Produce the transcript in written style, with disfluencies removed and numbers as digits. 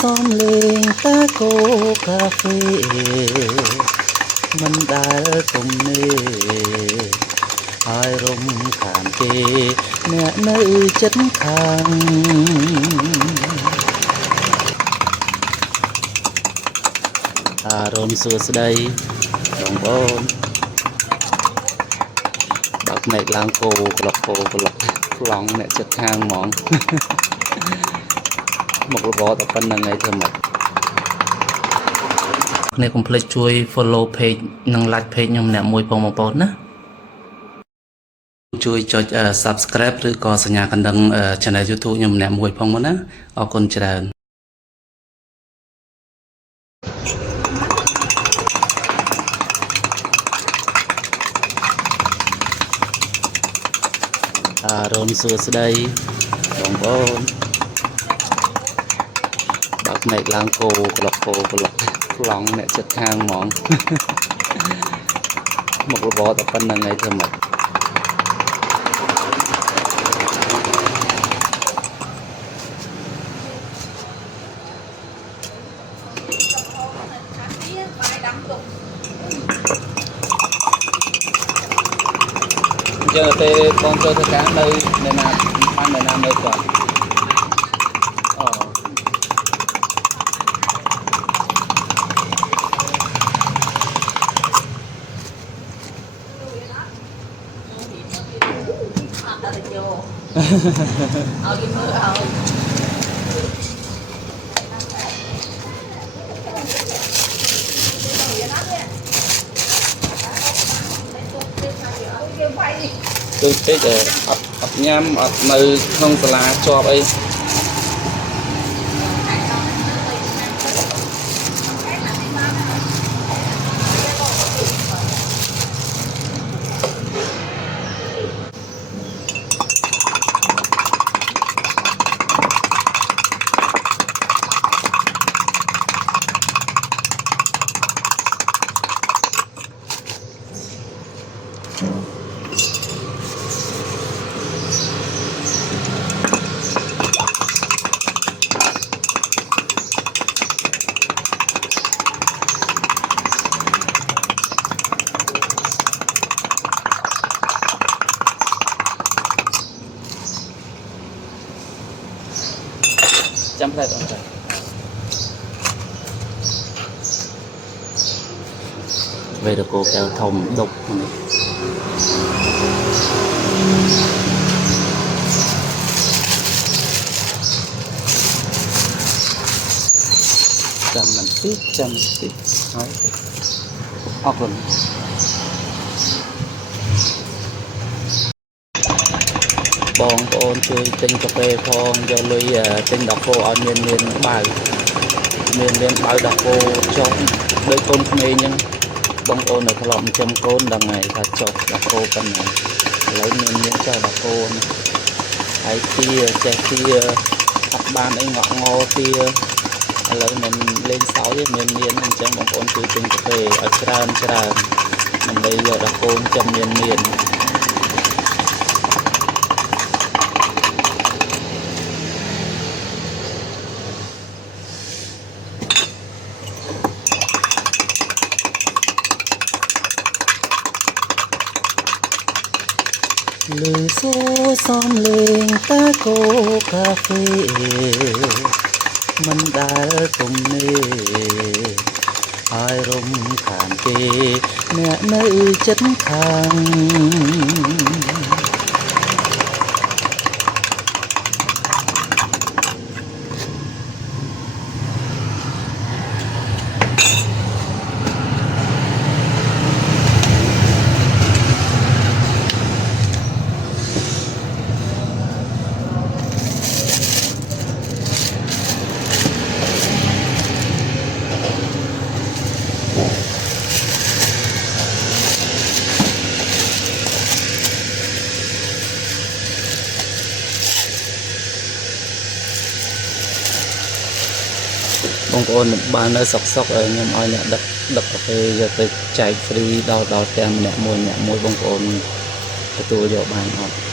សំលេងតាកូកាហ្វេមិនដែលទំនេរហើយរំខានទេអ្នកនៅចិត្តខាងរុនសួស្ដីបងប្អូនបើកភ្នែកឡើងគោក្លុកប្លង់អ្នកចិត្តខាងហ្មងមុខរបរតែប៉ុណ្្នឹងឯងធ្វើម៉េចអ្នកកុំភ្លេចជួយ follow page និង like page ខ្ញុំម្នាក់មួយផងបងប្អូនណាជួយចុច subscribe ឬក៏សញ្ញាកណ្ដឹង channel YouTube ខ្ញុំម្នាក់មួយផងមកណាអរគុណច្រើនរុនសួស្ដីបងប្អូនបើកភ្នែកឡើងគោក្លុកប្លង់អ្នកចិត្តខាងហ្មងមុខរបរតែប៉ុណ្្នឹងឯងធ្វើម៉េចចឹងតែបងចូលធ្វើការនៅនៅណាបាននៅណានៅគាត់เอาอีมือเอาគឺតិចអត់ញ៉ាំអត់នៅក្នុងសាលាជាប់អីចាំផ្លែបងចាវេរកោកែវធំដប់នេះចាំបន្តិចហើយអរគុណបងប្អូនជួយទិញកាហ្វេផងយកលុយទិញដល់គោឲ្យមានបាវមានបាវដល់គោចុះដោយកូនក្មេងអញ្ចឹងបងប្អូននៅធ្លាប់ចិញ្ចឹមកូនដឹងហើយថាចុះដល់គោប៉ុណ្ណាឥឡូវមានចុះដល់គោហើយទាចេះទាអត់បានអីងក់ងទាឥឡូវមិនលេងសើចទេមានអញ្ចឹងបងប្អូនជួយទិញកាហ្វេឲ្យច្រើនដើម្បីយកដល់គោចិញ្ចឹមមានលឺសូរសំលេងតាកូកាហ្វេមិនដែលទំនេរហើយរំខានទេអ្នកនៅចិត្តខាងបងប្អូនបាននៅសុកខ្ញុំឲ្យអ្នកដឹកកាហ្វេយកទៅចែកហ្វ្រីដល់ផ្ទះម្នាក់មួយបងប្អូនទទួលយកបានអត់